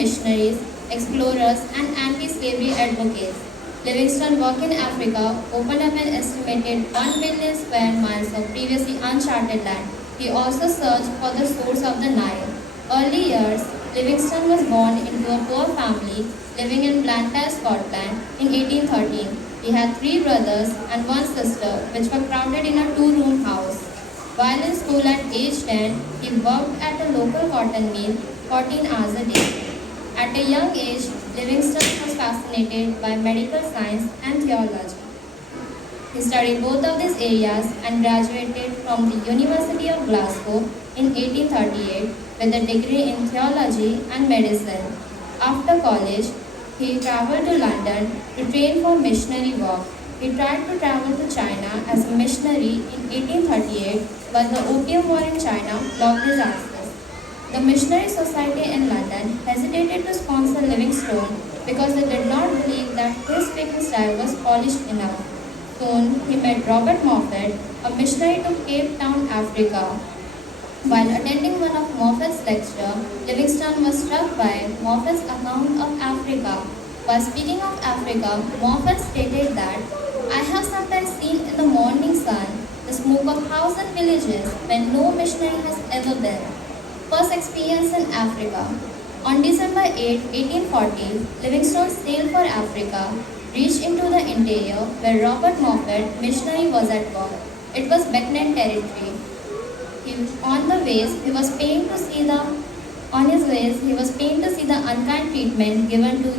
missionaries, explorers, and anti-slavery advocates. Livingstone work in Africa opened up an estimated 1 million square miles of previously uncharted land. He also searched for the source of the Nile. Early years, Livingstone was born into a poor family living in Blantyre, Scotland in 1813. He had 3 brothers and 1 sister, which were crowded in a 2-room house. While in school at age 10, he worked at a local cotton mill 14 hours a day. At a young age, Livingstone was fascinated by medical science and theology. He studied both of these areas and graduated from the University of Glasgow in 1838 with a degree in theology and medicine. After college, he traveled to London to train for missionary work. He tried to travel to China as a missionary in 1838, but the Opium War in China blocked his access. The Missionary Society in London hesitated to sponsor Livingstone because they did not believe that his speaking style was polished enough. Soon, he met Robert Moffat, a missionary to Cape Town, Africa. While attending one of Moffat's lectures, Livingstone was struck by Moffat's account of Africa. While speaking of Africa, Moffat stated that, "I have sometimes seen in the morning sun the smoke of 1,000 villages where no missionary has ever been." First experience in Africa. On December 8, 1840, Livingstone sailed for Africa, reached into the interior where Robert Moffat, missionary, was at work. It was Beckman territory. On his ways, he was pained to see the unkind treatment given to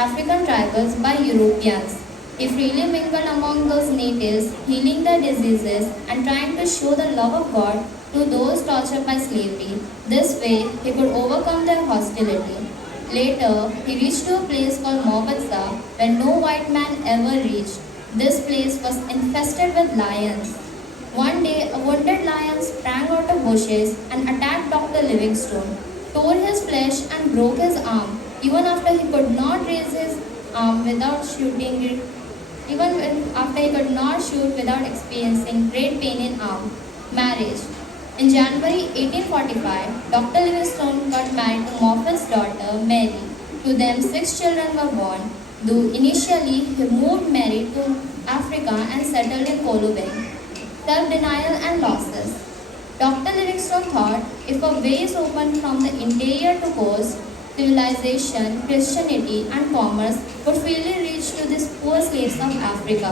African tribals by Europeans. He freely mingled among those natives, healing their diseases and trying to show the love of God to those tortured by slavery. This way, he could overcome their hostility. Later, he reached to a place called Mombasa, where no white man ever reached. This place was infested with lions. One day, a wounded lion sprang out of bushes and attacked Dr. Livingstone, tore his flesh and broke his arm. Even after he could not raise his arm without shooting it, after he could not shoot without experiencing great pain in arm. Marriage. In January 1845, Dr. Livingstone got married to Moffat's daughter, Mary. To them, 6 children were born, though initially he moved Mary to Africa and settled in Kolobeng. Self-denial and losses. Dr. Livingstone thought if a way is opened from the interior to coast, civilization, Christianity, and commerce would freely reach to these poor slaves of Africa.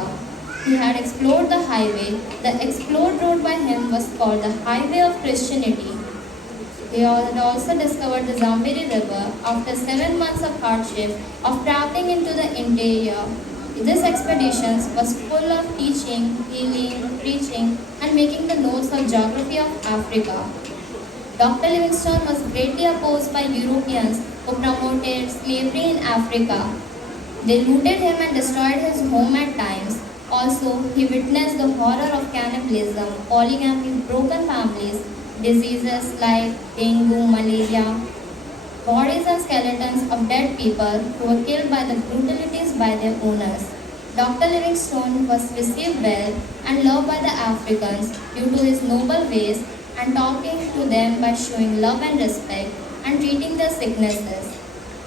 He had explored the highway. The explored road by him was called the Highway of Christianity. He had also discovered the Zambezi River after 7 months of hardship of traveling into the interior. This expedition was full of teaching, healing, preaching, and making the notes of geography of Africa. Dr. Livingstone was greatly opposed by Europeans who promoted slavery in Africa. They looted him and destroyed his home at times. Also, he witnessed the horror of cannibalism, polygamy, broken families, diseases like dengue, malaria, bodies and skeletons of dead people who were killed by the brutalities by their owners. Dr. Livingstone was received well and loved by the Africans due to his noble ways and talking to them by showing love and respect and treating their sicknesses.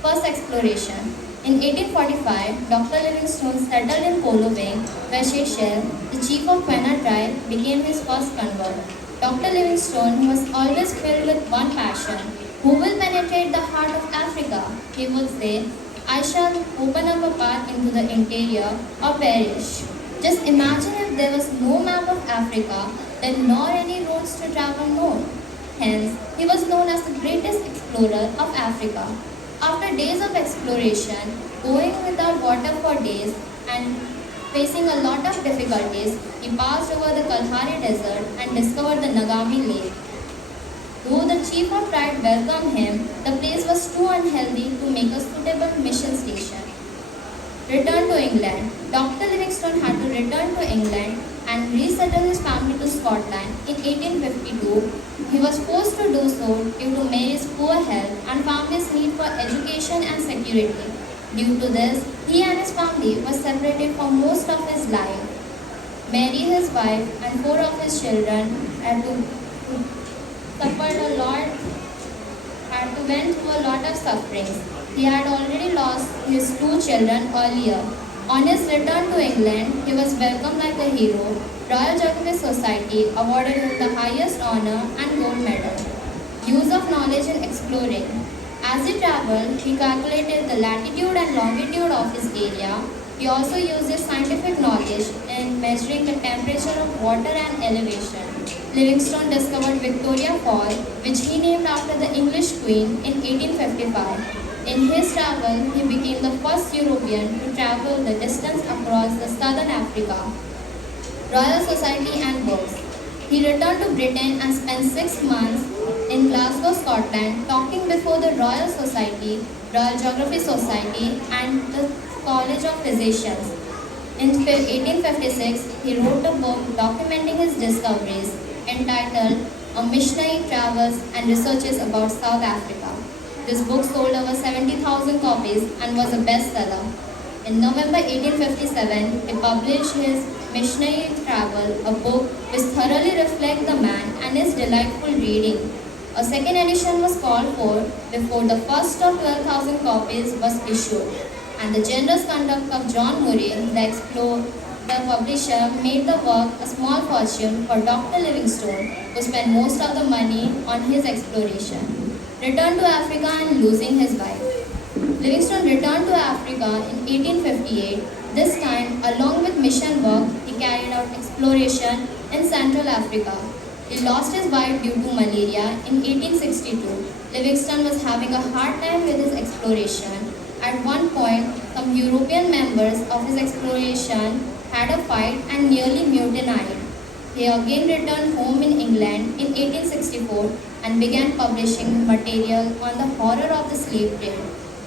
First exploration. In 1845, Dr. Livingstone settled in Kolobeng, where Seychelles, the chief of Quena tribe, became his first convert. Dr. Livingstone was always filled with one passion. Who will penetrate the heart of Africa? He would say, "I shall open up a path into the interior or perish." Just imagine if there was no map of Africa, then nor any roads to travel north. Hence, he was known as the greatest explorer of Africa. After days of exploration, going without water for days and facing a lot of difficulties, he passed over the Kalahari Desert and discovered the Ngami Lake. Though the chief of tribe welcomed him, the place was too unhealthy to make a suitable mission station. Return to England. Dr. Livingstone had to return to England and resettle his family to Scotland in 1852. He was forced to do so due to Mary's poor health and family's need for education and security. Due to this, he and his family were separated for most of his life. Mary, his wife, and 4 of his children had had to went through a lot of sufferings. He had already lost his two children earlier. On his return to England, he was welcomed like a hero. Royal Geographical Society awarded him the highest honor and gold medal. Use of knowledge in exploring. As he traveled, he calculated the latitude and longitude of his area. He also used his scientific knowledge in measuring the temperature of water and elevation. Livingstone discovered Victoria Fall, which he named after the English Queen in 1855. In his travel, he became the first European to travel the distance across the southern Africa. Royal Society and books. He returned to Britain and spent 6 months in Glasgow, Scotland, talking before the Royal Society, Royal Geography Society, and the College of Physicians. In 1856, he wrote a book documenting his discoveries entitled A Missionary Travels and Researches About South Africa. This book sold over 70,000 copies and was a bestseller. In November 1857, he published his Missionary Travel, a book which thoroughly reflects the man and his delightful reading. A second edition was called for before the first of 12,000 copies was issued, and the generous conduct of John Murray, the publisher, made the work a small fortune for Dr. Livingstone, who spent most of the money on his exploration. Return to Africa and losing his wife. Livingstone returned to Africa in 1858. This time, along with mission work, he carried out exploration in Central Africa. He lost his wife due to malaria in 1862. Livingstone was having a hard time with his exploration. At one point, some European members of his exploration had a fight and nearly mutinied. He again returned home in England in 1864 and began publishing material on the horror of the slave trade.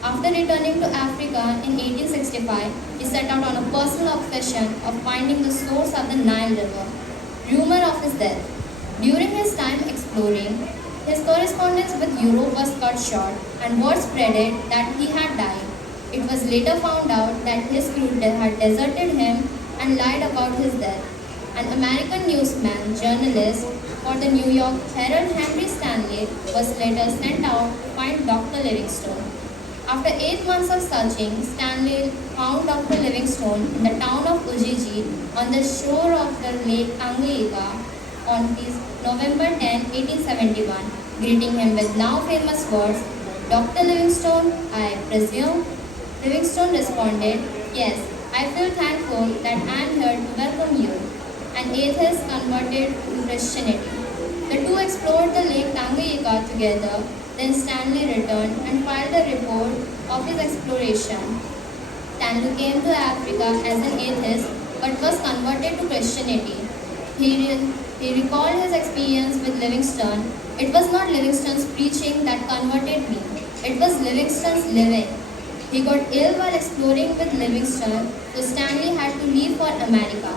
After returning to Africa in 1865, he set out on a personal obsession of finding the source of the Nile River. Rumor of his death. During his time exploring, his correspondence with Europe was cut short and word spreaded that he had died. It was later found out that his crew had deserted him and lied about his death. An American newsman, journalist for the New York Herald, Henry Stanley, was later sent out to find Dr. Livingstone. After 8 months of searching, Stanley found Dr. Livingstone in the town of Ujiji on the shore of the Lake Tanganyika on his November 10, 1871, greeting him with now famous words, "Dr. Livingstone, I presume?" Livingstone responded, "Yes, I feel thankful that I am here to welcome you." An atheist converted to Christianity. The two explored the Lake Tanganyika together. Then Stanley returned and filed a report of his exploration. Stanley came to Africa as an atheist but was converted to Christianity. He recalled his experience with Livingstone. "It was not Livingstone's preaching that converted me. It was Livingstone's living." He got ill while exploring with Livingstone, so Stanley had to leave for America.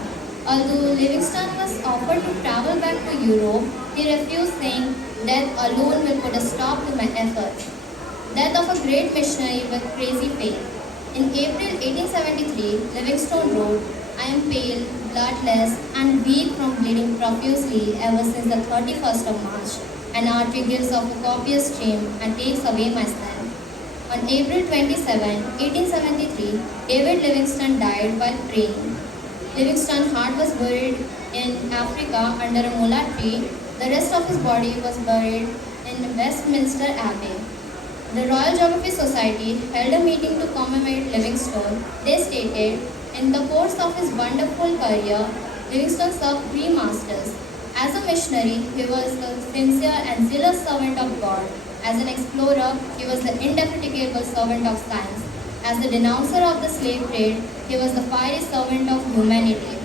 Although Livingstone was offered to travel back to Europe, he refused, saying, "Death alone will put a stop to my efforts." Death of a great missionary with crazy faith. In April 1873, Livingstone wrote, "I am pale, bloodless, and weak from bleeding profusely ever since the 31st of March. An artery gives off a copious stream and takes away my strength." On April 27, 1873, David Livingstone died while praying. Livingstone's heart was buried in Africa under a mola tree. The rest of his body was buried in Westminster Abbey. The Royal Geography Society held a meeting to commemorate Livingstone. They stated, "In the course of his wonderful career, Livingstone served 3 masters. As a missionary, he was a sincere and zealous servant of God. As an explorer, he was the indefatigable servant of science. As the denouncer of the slave trade, he was the fiery servant of humanity."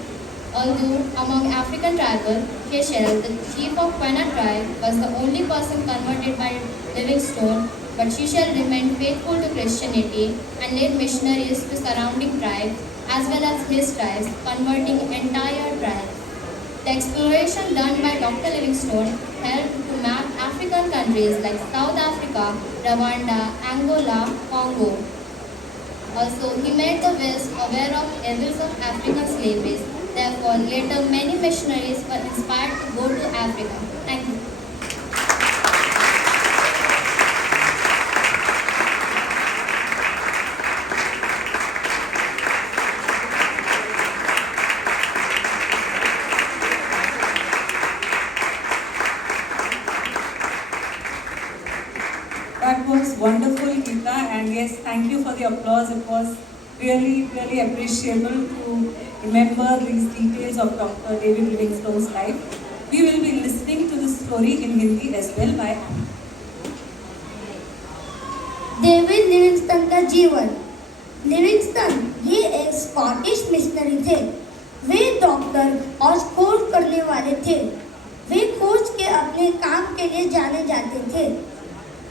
Although among African tribal, Shechel, the chief of Quena tribe, was the only person converted by Livingstone, but Shechel remained faithful to Christianity and led missionaries to surrounding tribes as well as his tribes, converting entire tribes. The exploration done by Dr. Livingstone helped to map African countries like South Africa, Rwanda, Angola, Congo. Also, he made the West aware of evils of African slavery. Therefore, later many missionaries were inspired to go to Africa. Thank you. That was wonderful, Geeta, and yes, thank you for the applause. It was really, really appreciable to remember these details of Dr. David Livingstone's life. We will be listening to the story in Hindi as well by David Livingstone का जीवन। Livingstone ये एक Scottish missionary थे। वे doctor और खोज करने वाले थे। वे खोज के अपने काम के लिए जाने जाते थे।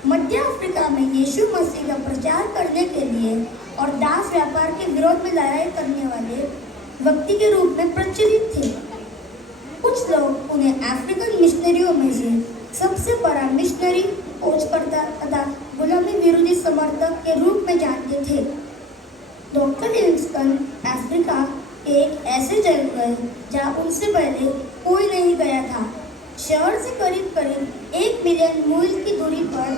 मध्य अफ्रीका में यीशु मसीह का प्रचार करने के लिए और दास व्यापार के विरोध में लड़ाई करने वाले व्यक्ति के रूप में प्रचलित थे। कुछ लोग उन्हें अफ्रीकन मिशनरियों में से सबसे बड़ा मिशनरी, खोजकर्ता तथा गुलामी विरोधी समर्थक के रूप में जानते थे। डॉक्टर लिविंगस्टन अफ्रीका के एक ऐसे जगह गए जहाँ उनसे पहले कोई नहीं गया था। शहर से करीब करीब 1 मिलियन मील की दूरी पर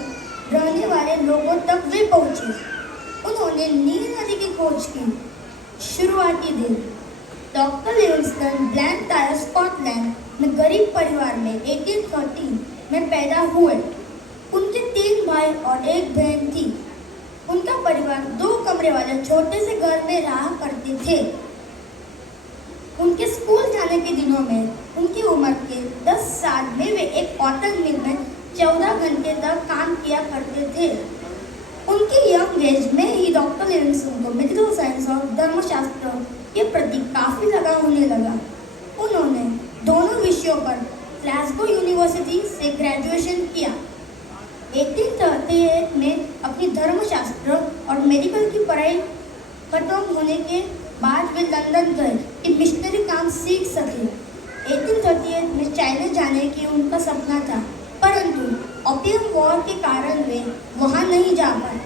रहने वाले लोगों तक वे पहुंचे। उन्होंने नील नदी की खोज की। शुरुआती दिन डॉक्टर लिविंगस्टन ब्लैंटायर, स्कॉटलैंड में गरीब परिवार में 1813 में पैदा हुए। उनके 3 भाई और 1 बहन थी। उनका परिवार 2 कमरे वाले छोटे से घर में रहा करते थे। उनके स्कूल जाने के दिनों में उनकी उम्र के 10 साल में वे एक कॉटन मिल में 14 घंटे तक काम किया करते थे। उनके यंग एज में ही डॉक्टर लिविंगस्टन को मेडिकल साइंस और धर्मशास्त्र के प्रति काफी लगाव होने लगा। उन्होंने दोनों विषयों पर ग्लासगो यूनिवर्सिटी से ग्रेजुएशन किया। 1838 में अपनी धर्मशास्त्र और मेडिकल की पढ़ाई खत्म होने के बाद वे लंदन गए कि मिशनरी काम सीख सके। 1838 में चाइना जाने की उनका सपना था, परंतु ओपियम वॉर के कारण वे वहां नहीं जा पाए।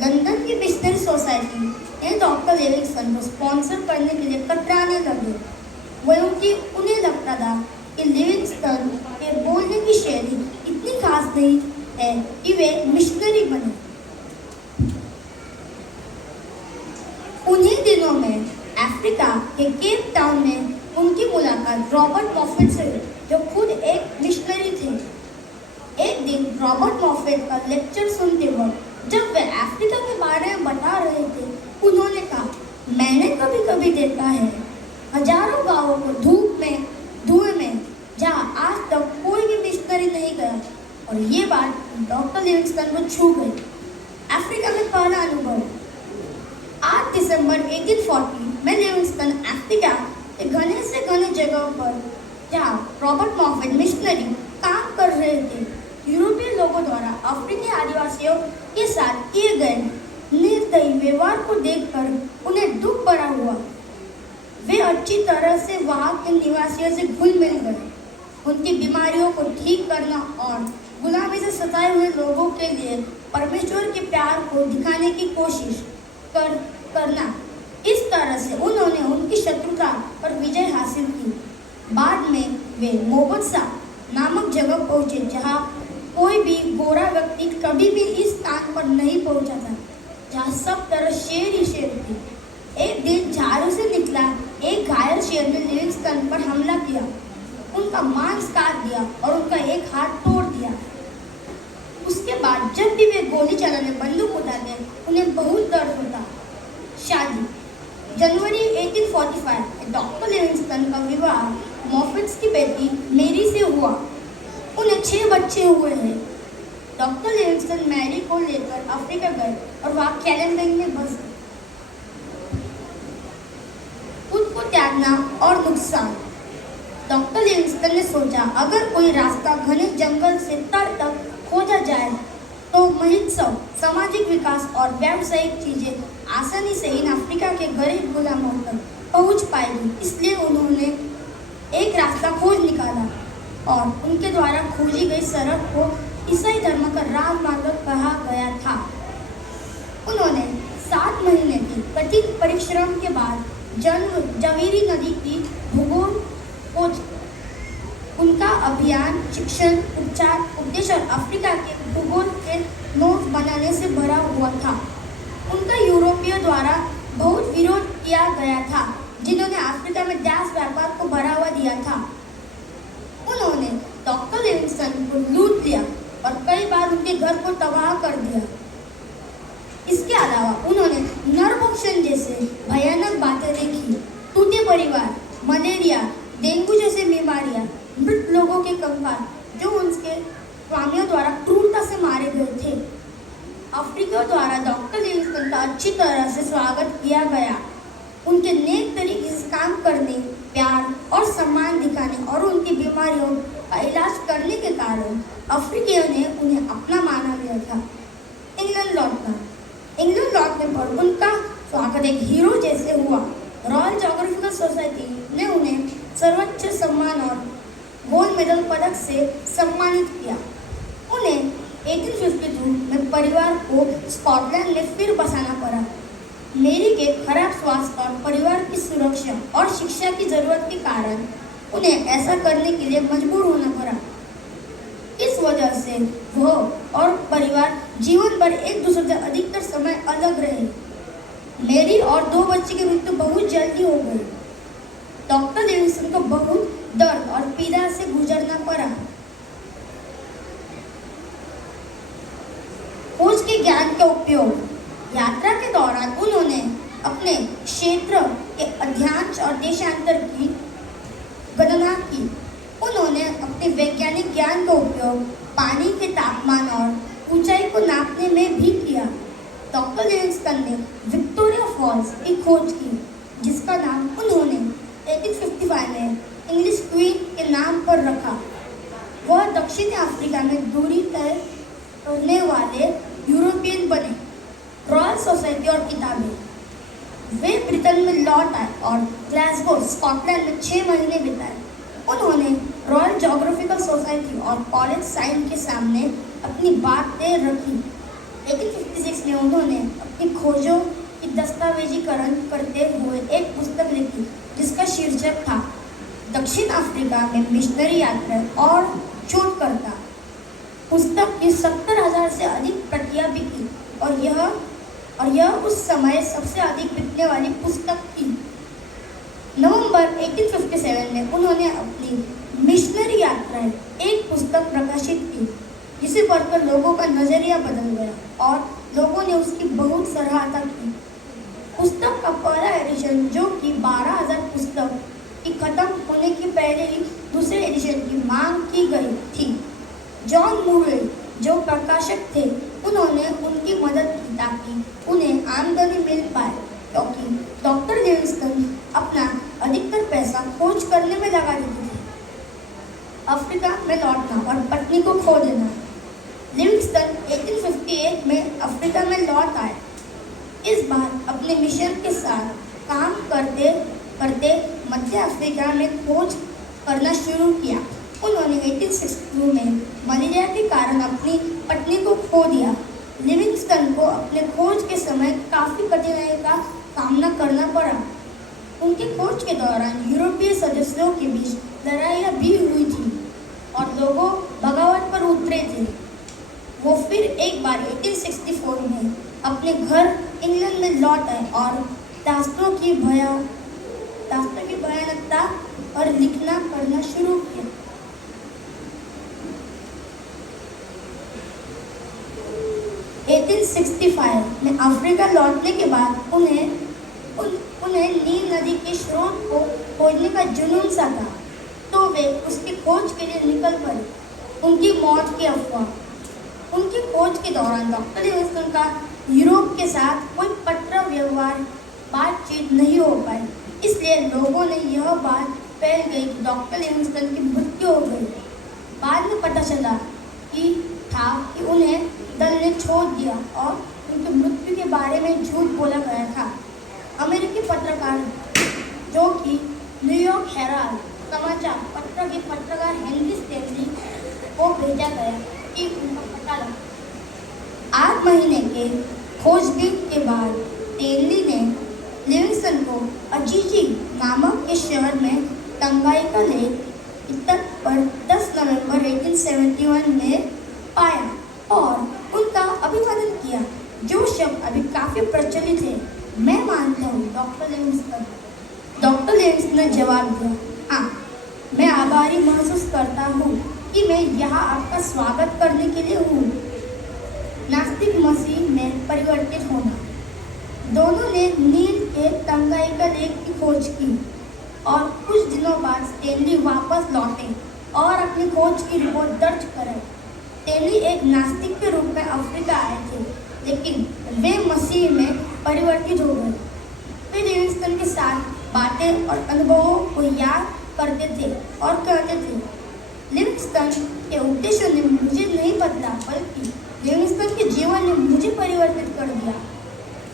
लंदन की मिशनरी सोसाइटी ने डॉक्टर लिविंगस्टन को स्पॉन्सर करने के लिए कतराने लगे। उन्हें लगता था कि लिविंगस्टन के बोलने की शैली इतनी खास नहीं है कि वे मिशनरी बने। उन्हीं दिनों में अफ्रीका के केप टाउन में उनकी मुलाकात रॉबर्ट मॉफेट से हुई, जो खुद एक मिशनरी थे। एक दिन रॉबर्ट मॉफेट का लेक्चर सुनते वक्त जब वे अफ्रीका के बारे में बता रहे थे, उन्होंने कहा, मैंने कभी कभी देखा है हजारों गांवों को धुएं में जहां आज तक कोई भी मिशनरी नहीं गया। और ये बात डॉक्टर लिविंगस्टन को छू गई। अफ्रीका में पहला अनुभव 8 दिसंबर 1840 में लिविंगस्टन अफ्रीका के घने से घने जगहों पर जहां रॉबर्ट मॉफेट मिशनरी काम कर रहे थे, यूरोपीय लोगों द्वारा अफ्रीकी आदिवासियों के साथ किए गए निर्दयी व्यवहार को देखकर उन्हें दुख भरा हुआ। वे अच्छी तरह से वहां के निवासियों से घुल मिल गए। उनकी बीमारियों को ठीक करना और गुलामी से सताए हुए लोगों के लिए परमेश्वर के प्यार को दिखाने की कोशिश करना। इस तरह से उन्होंने उनकी शत्रुता पर विजय हासिल की। बाद में वे मोबत्सा नामक जगह पहुंचे जहां कोई भी गोरा व्यक्ति कभी भी इस स्थान पर नहीं पहुंचा था, जहां सब तरह शेर ही शेर थी। एक दिन झाड़ू से निकला एक घायल शेर ने लिविंगस्टन पर हमला किया, उनका मांस काट दिया और उनका एक हाथ तोड़ दिया। उसके बाद जब भी वे गोली चलाने बंदूक उठाते, उन्हें बहुत दर्द होता। शादी जनवरी 1845 डॉक्टर लिविंगस्टन का विवाह मॉफेट्स की बेटी मेरी से हुआ। उन्हें 6 बच्चे हुए हैं। डॉक्टर लिविंगस्टन मैरी को लेकर अफ्रीका गए और वहां कैलेंडर में बस गए। खुद को त्यागना और नुकसान। डॉक्टर लिविंगस्टन ने सोचा, अगर कोई रास्ता घने जंगल से तट तक खोजा जाए तो महोत्सव, सामाजिक विकास और व्यावसायिक चीजें आसानी से इन अफ्रीका के गरीब गुलामों तक पहुंच पाएगी। इसलिए उन्होंने एक रास्ता खोज निकाला और उनके द्वारा खोजी गई सड़क को ईसाई धर्म का राजमार्ग कहा गया था। उन्होंने 7 महीने की कठिन परिश्रम के बाद जवीरी नदी की भूगोल खोज। उनका अभियान शिक्षण, उपचार, उपदेश और अफ्रीका के भूगोल के नोट बनाने से भरा हुआ था। उनका यूरोपियों द्वारा बहुत विरोध किया गया था, जिन्होंने अफ्रीका में दास व्यापार को बढ़ावा दिया था। उन्होंने डॉक्टर लिविंगस्टन को लूट लिया और कई बार उनके घर को तबाह कर दिया। इसके अलावा उन्होंने नरभक्षण जैसे भयानक बातें देखी, टूटे परिवार, मलेरिया, डेंगू जैसे बीमारियां, मृत लोगों के कंकाल जो उनके स्वामियों द्वारा क्रूरता से मारे गए थे। अफ्रीकियों द्वारा डॉक्टर लिविंगस्टन का अच्छी तरह से स्वागत किया गया। उनके नेक तरीके से काम करने, प्यार और सम्मान दिखाने और उनकी बीमारियों का इलाज करने के कारण अफ्रीकियों ने उन्हें अपना माना लिया था। इंग्लैंड लौटने पर उनका स्वागत एक हीरो जैसे हुआ। रॉयल ज्योग्राफिकल सोसाइटी ने उन्हें सर्वोच्च सम्मान और गोल्ड मेडल पदक से सम्मानित किया। उन्हें 1852 में परिवार को स्कॉटलैंड में फिर बसाना पड़ा। मेरी के खराब स्वास्थ्य और परिवार की सुरक्षा और शिक्षा की जरूरत के कारण उन्हें ऐसा करने के लिए मजबूर होना पड़ा। इस वजह से वह और परिवार जीवन भर एक दूसरे से अधिकतर समय अलग रहे। मेरी और 2 बच्चे की मृत्यु बहुत जल्दी हो गई। डॉक्टर लिविंगस्टन को बहुत दर्द और पीड़ा से गुजरना पड़ा। खोज के ज्ञान का उपयोग। यात्रा के दौरान उन्होंने अपने क्षेत्र के अध्ययन और देशांतर की गणना की। उन्होंने अपने वैज्ञानिक ज्ञान का उपयोग पानी के तापमान और ऊंचाई को नापने में भी किया। डॉक्टर लिविंगस्टन ने विक्टोरिया फॉल्स की खोज की, जिसका नाम उन्होंने 1855 में इंग्लिश क्वीन के नाम पर रखा। वह दक्षिण अफ्रीका में दूरी तय करने वाले यूरोपियन बने। रॉयल सोसाइटी और किताबें। वे ब्रिटेन में लौट आए और ग्लासगो, स्कॉटलैंड में 6 महीने बिताए। उन्होंने रॉयल ज्योग्राफिकल सोसाइटी और कॉलेज साइंस के सामने अपनी बातें रखी। 1856 में उन्होंने अपनी खोजों की दस्तावेजीकरण करते हुए एक पुस्तक लिखी, जिसका शीर्षक था दक्षिण अफ्रीका में मिशनरी यात्रा और शोधकर्ता। पुस्तक की 70,000 से अधिक प्रतियां बिकी और यह उस समय सबसे अधिक बिकने वाली पुस्तक थी। नवंबर 1857 में उन्होंने अपनी मिशनरी यात्राएं एक पुस्तक प्रकाशित की, जिसे पढ़कर लोगों का नजरिया बदल गया और लोगों ने उसकी बहुत सराहना की। पुस्तक का पहला एडिशन, जो कि 12,000 पुस्तक की खत्म होने के पहले ही दूसरे एडिशन की मांग की गई थी। जॉन मूरे, जो प्रकाशक थे, उन्होंने उनकी मदद की ताकि उन्हें आमदनी मिल पाए, क्योंकि डॉक्टर लिविंगस्टन अपना अधिकतर पैसा खोज करने में लगा देते थे। अफ्रीका में लौटना और पत्नी को खो देना। लिविंगस्टन 1858 में अफ्रीका में लौट आए। इस बार अपने मिशन के साथ काम करते करते मध्य अफ्रीका में खोज करना शुरू किया। उन्होंने 1862 में मलेरिया के कारण अपनी पत्नी को खो दिया। लिविंगस्टन को अपने खोज के समय काफ़ी कठिनाई का सामना करना पड़ा। उनकी खोज के दौरान यूरोपीय सदस्यों के बीच लड़ाइयाँ भी हुई थी और लोगों बगावत पर उतरे थे। वो फिर एक बार 1864 में अपने घर इंग्लैंड में लौट आए और दास्तों की भयानकता पर लिखना पढ़ना शुरू किया। में अफ्रीका लौटने के बाद उन्हें नील नदी के स्रोत को खोजने का जुनून सा था, तो वे उसकी खोज के लिए निकल पड़े। उनकी मौत की अफवाह। उनकी खोज के दौरान डॉक्टर लिविंगस्टन का यूरोप के साथ कोई पत्र व्यवहार बातचीत नहीं हो पाई, इसलिए लोगों ने यह बात फैल गई कि डॉक्टर लिविंगस्टन की मृत्यु हो गई। बाद में पता चला कि उन्हें दल ने छोड़ दिया और उनकी मृत्यु के बारे में झूठ बोला गया था। अमेरिकी पत्रकार, जो कि न्यूयॉर्क हेराल्ड समाचार पत्र के पत्रकार हेनरी स्टेनली को भेजा गया कि उनका पता लगा। 8 महीने के खोजबीन के बाद स्टेनली ने लिविंगस्टन को अजीजी नामक के शहर में तंगाइका लेक के तट पर 10 नवंबर 1871 में पाया और उनका अभिवादन किया। जो शब्द अभी काफी प्रचलित है, मैं मानता हूँ डॉक्टर लिविंगस्टन। डॉक्टर लिविंगस्टन ने जवाब दिया, हाँ, मैं आभारी महसूस करता हूँ कि मैं यहाँ आपका स्वागत करने के लिए हूँ। नास्तिक मसीह में परिवर्तित होना। दोनों ने नील के तंगाई का लेख की खोज की और कुछ दिनों बाद स्टेनली वापस लौटे और अपनी खोज की रिपोर्ट दर्ज कराई। स्टेनली एक नास्तिक के रूप में अफ्रीका आए थे, लेकिन वे मसीह में परिवर्तित हो गए। वे लिविंगस्टन के साथ बातें और अनुभवों को याद करते थे और कहते थे, लिविंगस्टन के उपदेशों ने मुझे नहीं बदला, बल्कि लिविंगस्टन के जीवन ने मुझे परिवर्तित कर दिया।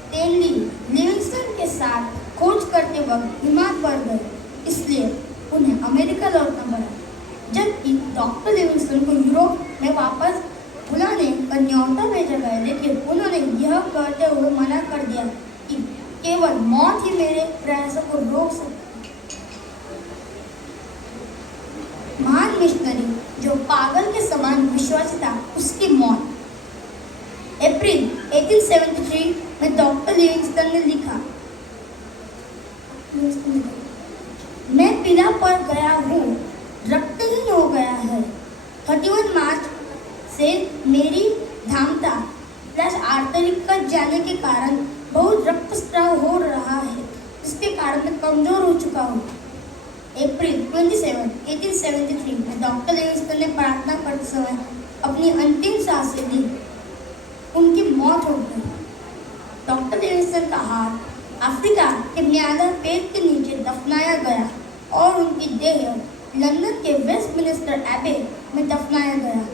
स्टेनली लिविंगस्टन के साथ खोज करते वक्त बीमार पड़ गए, इसलिए उन्हें अमेरिका लौटना पड़ा। जबकि डॉक्टर लिविंगस्टन को यूरोप में वापस बुलाने का न्योता भेजा गया, लेकिन उन्होंने यह कहते हुए मना कर दिया कि केवल मौत ही मेरे प्रयासों को रोक सकती। महान मिशनरी जो पागल के समान विश्वासी था, उसकी मौत। अप्रैल 1873 में डॉक्टर लिविंगस्टन ने लिखा, मैं पीला पड़ गया हूँ, रक्तहीन हो गया है। 31 मार्च से मेरी धामता प्लस आर्टरी कट जाने के कारण बहुत रक्तस्राव हो रहा है, जिसके कारण मैं कमजोर हो चुका हूँ। अप्रैल 27, 1873 में डॉक्टर लिविंगस्टन ने प्रार्थना करते समय अपनी अंतिम सांसें ली। उनकी मौत हो गई। डॉक्टर लिविंगस्टन का हाथ अफ्रीका के म्याला पेट के नीचे दफनाया गया और उनकी देह लंदन के वेस्टमिनिस्टर एबे में दफनाया गया।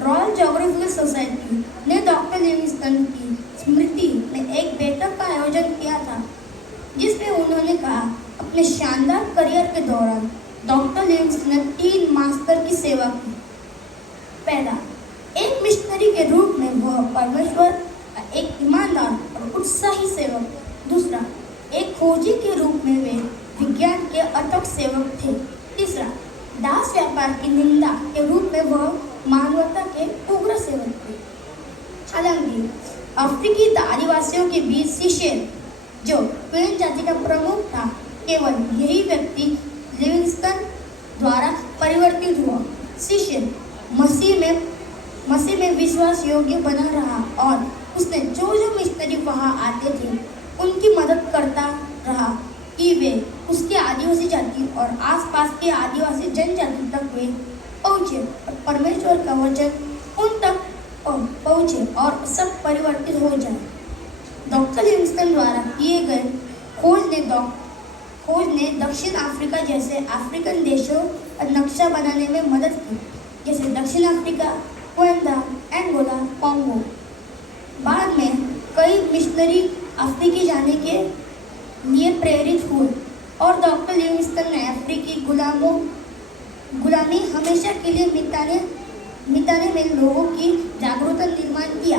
रॉयल ज्योग्राफिकल सोसाइटी ने डॉक्टर लिविंगस्टन की स्मृति में एक बैठक का आयोजन किया था, जिसमें उन्होंने कहा, अपने शानदार करियर के दौरान डॉक्टर लिविंगस्टन ने 3 मास्टर की सेवा की। पहला, एक मिशनरी के रूप में वह परमेश्वर का एक ईमानदार और उत्साही सेवक। दूसरा, एक खोजी के रूप में वे विज्ञान के अथक सेवक थे। तीसरा, दास व्यापार की निंदा के रूप में वह मानवता के उग्र सेवक थे। हालांकि अफ्रीकी आदिवासियों के बीच शिशेर, जो क्वेन जाति का प्रमुख था, केवल यही व्यक्ति लिविंगस्टन द्वारा परिवर्तित हुआ। शिशेर मसीह में विश्वास योग्य बना रहा और उसने जो मिशनरी वहां आते थे उनकी मदद करता रहा कि वे उसके आदिवासी जाति और आसपास के आदिवासी जनजाति तक वे पहुंचे और परमेश्वर का वचन उन तक पहुंचे और सब परिवर्तित हो जाए। डॉक्टर लिविंगस्टन द्वारा किए गए खोज ने दक्षिण अफ्रीका जैसे अफ्रीकन देशों का नक्शा बनाने में मदद की, जैसे दक्षिण अफ्रीका, रुवांडा, एंगोला, कॉन्गो। बाद में कई मिशनरी अफ्रीकी जाने के लिए प्रेरित हुए और डॉक्टर लिविंगस्टन ने अफ्रीकी गुलामी हमेशा के लिए मिटाने में लोगों की जागरूकता निर्माण किया।